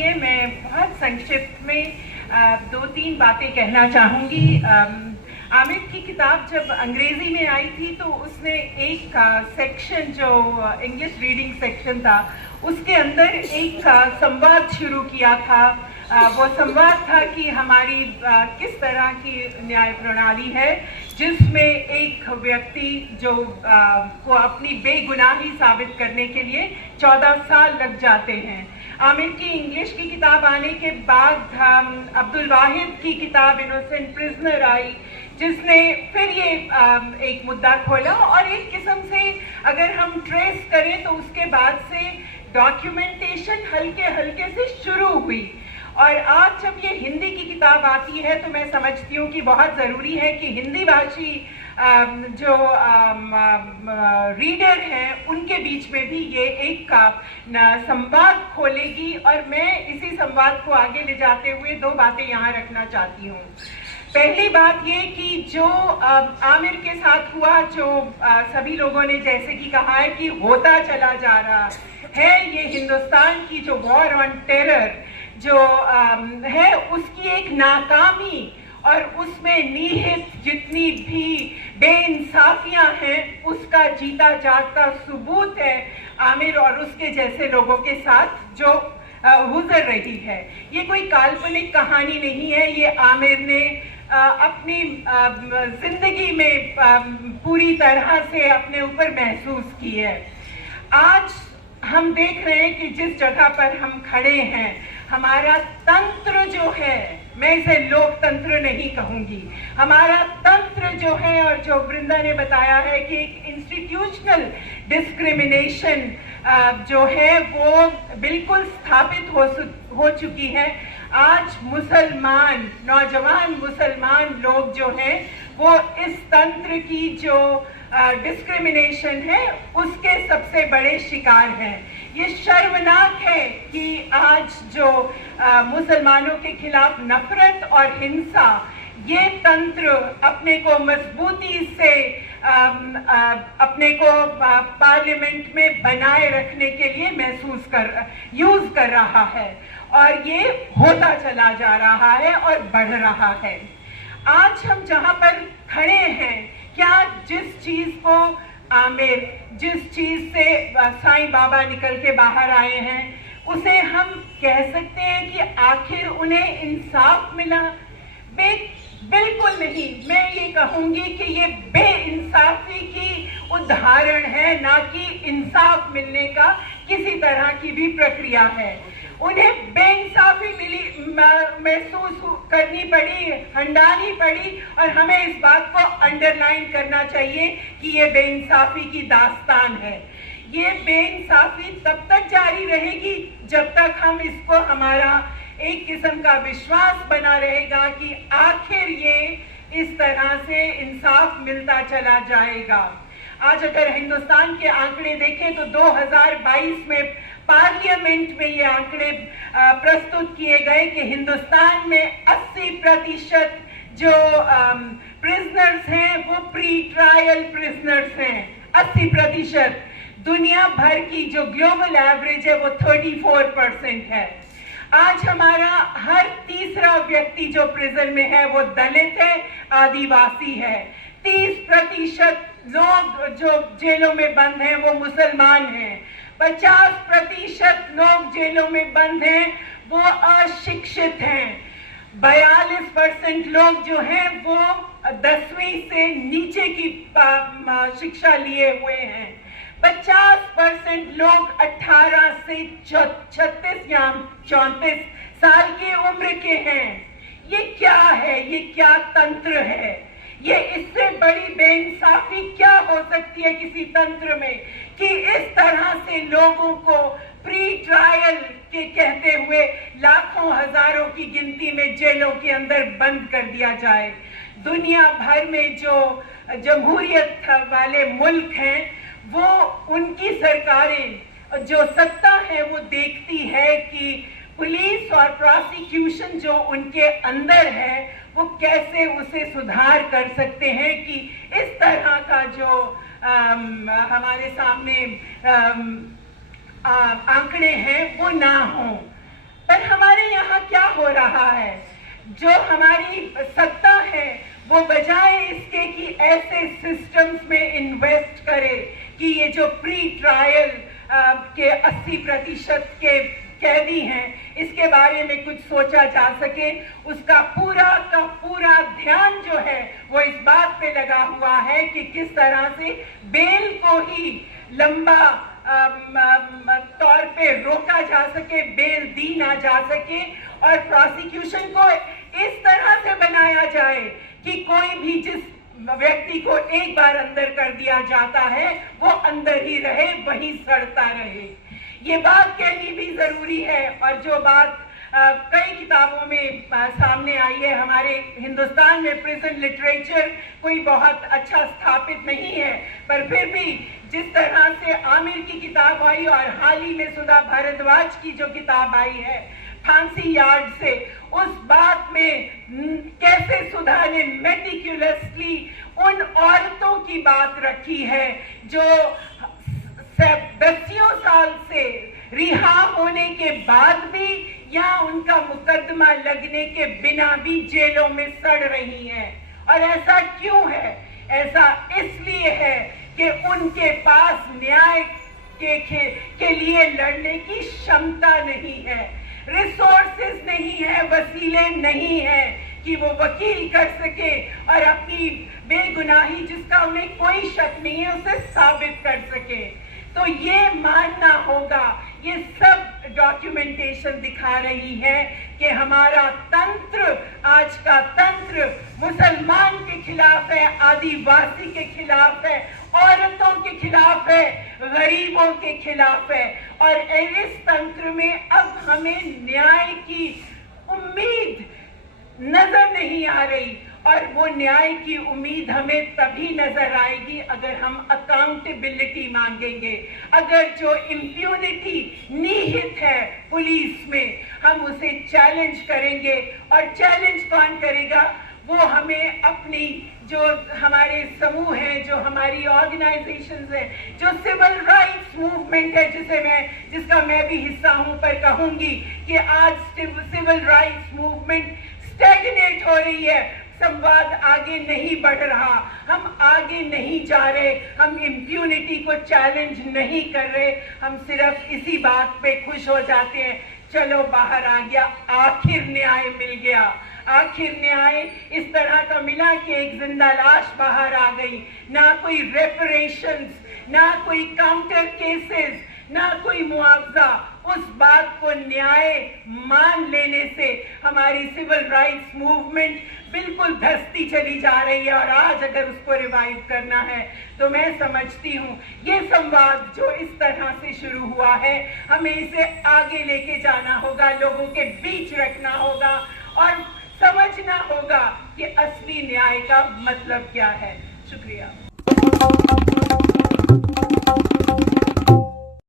सुनिए, मैं बहुत संक्षिप्त में दो तीन बातें कहना चाहूँगी। आमिर की किताब जब अंग्रेजी में आई थी तो उसने एक सेक्शन जो इंग्लिश रीडिंग सेक्शन था उसके अंदर एक संवाद शुरू किया था। वो संवाद था कि हमारी किस तरह की न्याय प्रणाली है जिसमें एक व्यक्ति जो को अपनी बेगुनाही साबित करने के लिए 14 साल लग जाते हैं। आमिर की इंग्लिश की किताब आने के बाद अब्दुल वाहिद की किताब इनोसेंट प्रिजनर आई, जिसने फिर ये एक मुद्दा खोला और एक किस्म से अगर हम ट्रेस करें तो उसके बाद से डॉक्यूमेंटेशन हल्के हल्के से शुरू हुई। और आज जब ये हिंदी की किताब आती है तो मैं समझती हूँ कि बहुत ज़रूरी है कि हिंदी भाषी जो रीडर हैं उनके बीच में भी ये एक संवाद खोलेगी। और मैं इसी संवाद को आगे ले जाते हुए दो बातें यहाँ रखना चाहती हूँ। पहली बात ये कि जो आमिर के साथ हुआ, जो सभी लोगों ने जैसे कि कहा है कि होता चला जा रहा है, ये हिंदुस्तान की जो वॉर ऑन टेरर जो है उसकी एक नाकामी और उसमें निहित जितनी भी बेइंसाफियां हैं उसका जीता जागता सबूत है आमिर और उसके जैसे लोगों के साथ जो गुजर रही है। ये कोई काल्पनिक कहानी नहीं है, ये आमिर ने अपनी जिंदगी में पूरी तरह से अपने ऊपर महसूस की है। आज हम देख रहे हैं कि जिस जगह पर हम खड़े हैं, हमारा तंत्र जो है, मैं इसे लोकतंत्र नहीं कहूंगी, हमारा तंत्र जो है और जो वृंदा ने बताया है कि एक इंस्टीट्यूशनल डिस्क्रिमिनेशन जो है वो बिल्कुल स्थापित हो चुकी है। आज मुसलमान, नौजवान मुसलमान लोग जो हैं वो इस तंत्र की जो डिस्क्रिमिनेशन है उसके सबसे बड़े शिकार हैं। ये शर्मनाक है कि आज जो मुसलमानों के खिलाफ नफरत और हिंसा, ये तंत्र अपने को मजबूती से अपने को पार्लियामेंट में बनाए रखने के लिए यूज कर रहा है और ये होता चला जा रहा है और बढ़ रहा है। आज हम जहां पर खड़े हैं, क्या जिस चीज को आमिर, जिस चीज से साईं बाबा निकल के बाहर आए हैं, उसे हम कह सकते हैं कि आखिर उन्हें इंसाफ मिला? बिल्कुल नहीं। मैं ये कहूंगी कि ये बेइंसाफी की उदाहरण है, ना कि इंसाफ मिलने का किसी तरह की भी प्रक्रिया है। उन्हें बेइंसाफी महसूस करनी पड़ी, हंडानी पड़ी और हमें इस बात को अंडरलाइन करना चाहिए कि ये बेइंसाफी की दास्तान है। ये बेइंसाफी तब तक जारी रहेगी जब तक हम इसको हमारा एक किस्म का विश्वास बना रहेगा कि आखिर ये इस तरह से इंसाफ मिलता चला जाएगा। आज अगर हिंदुस्तान के आंकड़े देखें तो 2022 में पार्लियामेंट में ये आंकड़े प्रस्तुत किए गए कि हिंदुस्तान में 80% जो प्रिजनर्स हैं वो प्री ट्रायल प्रिजनर्स हैं। 80%। दुनिया भर की जो ग्लोबल एवरेज है वो 34% है। आज हमारा हर तीसरा व्यक्ति जो प्रिजन में है वो दलित है, आदिवासी है। 30% लोग जो जेलों में बंद हैं वो मुसलमान हैं। 50% लोग जेलों में बंद हैं वो अशिक्षित हैं। 42% लोग जो हैं वो 10वीं से नीचे की शिक्षा लिए हुए हैं। 50% लोग 18 से 36 या 34 साल की उम्र के हैं। ये क्या है? ये क्या तंत्र है? ये इससे बड़ी बेइंसाफी क्या हो सकती है किसी तंत्र में कि इस तरह से लोगों को प्री ट्रायल के कहते हुए लाखों हजारों की गिनती में जेलों के अंदर बंद कर दिया जाए। दुनिया भर में जो जमहूरियत वाले मुल्क हैं वो उनकी सरकारें जो सत्ता है वो देखती है कि पुलिस और प्रोसिक्यूशन जो उनके अंदर है वो कैसे उसे सुधार कर सकते हैं कि इस तरह का जो हमारे सामने आंकड़े हैं वो ना हो। पर हमारे यहाँ क्या हो रहा है, जो हमारी सत्ता है वो बजाय इसके कि ऐसे सिस्टम्स में इन्वेस्ट करे कि ये जो प्री ट्रायल के 80% के कैदी हैं इसके बारे में कुछ सोचा जा सके, उसका पूरा का पूरा ध्यान जो है वो इस बात पे लगा हुआ है कि किस तरह से बेल को ही लंबा तौर पे रोका जा सके, बेल दी ना जा सके, और प्रोसिक्यूशन को इस तरह से बनाया जाए कि कोई भी जिस व्यक्ति को एक बार अंदर कर दिया जाता है वो अंदर ही रहे, वहीं सड़ता रहे। ये बात कहनी भी जरूरी है। और जो बात कई किताबों में सामने आई है, हमारे हिंदुस्तान में प्रिजन लिटरेचर कोई बहुत अच्छा स्थापित नहीं है, पर फिर भी जिस तरह से आमिर की किताब आई और हाल ही में सुधा भारद्वाज की जो किताब आई है फांसी यार्ड से, उस बात में कैसे सुधा ने मेटिक्युलसली उन औरतों की बात रखी है जो 10 साल से रिहा होने के बाद भी या उनका मुकदमा लगने के बिना भी जेलों में सड़ रही हैं। और ऐसा क्यों है? ऐसा इसलिए है कि उनके पास न्याय के लिए लड़ने की क्षमता नहीं है, रिसोर्सेज नहीं है, वसीले नहीं है कि वो वकील कर सके और अपनी बेगुनाही जिसका उन्हें कोई शक नहीं है उसे साबित कर सके। तो ये मानना होगा, ये सब डॉक्यूमेंटेशन दिखा रही है कि हमारा तंत्र, आज का तंत्र मुसलमान के खिलाफ है, आदिवासी के खिलाफ है, औरतों के खिलाफ है, गरीबों के खिलाफ है। और इस तंत्र में अब हमें न्याय की उम्मीद नजर नहीं आ रही, और वो न्याय की उम्मीद हमें तभी नजर आएगी अगर हम अकाउंटेबिलिटी मांगेंगे, अगर जो इम्प्यूनिटी निहित है पुलिस में हम उसे चैलेंज करेंगे। और चैलेंज कौन करेगा? वो हमें अपनी जो हमारे समूह हैं, जो हमारी ऑर्गेनाइजेशंस हैं, जो सिविल राइट्स मूवमेंट है जिसका मैं भी हिस्सा हूं, पर कहूंगी कि आज सिविल राइट्स मूवमेंट स्टैग्नेट हो रही है, संवाद आगे नहीं बढ़ रहा, हम आगे नहीं जा रहे, हम इम्प्यूनिटी को चैलेंज नहीं कर रहे, हम सिर्फ इसी बात पे खुश हो जाते हैं, चलो बाहर आ गया, आखिर न्याय मिल गया। आखिर न्याय इस तरह का मिला कि एक जिंदा लाश बाहर आ गई, ना कोई रेपरेशंस, ना कोई काउंटर केसेस, ना कोई मुआवजा। उस बात को न्याय मान लेने से हमारी सिविल राइट्स मूवमेंट बिल्कुल धंसती चली जा रही है। और आज अगर उसको रिवाइव करना है तो मैं समझती हूँ ये संवाद जो इस तरह से शुरू हुआ है, हमें इसे आगे लेके जाना होगा, लोगों के बीच रखना होगा और समझना होगा कि असली न्याय का मतलब क्या है। शुक्रिया।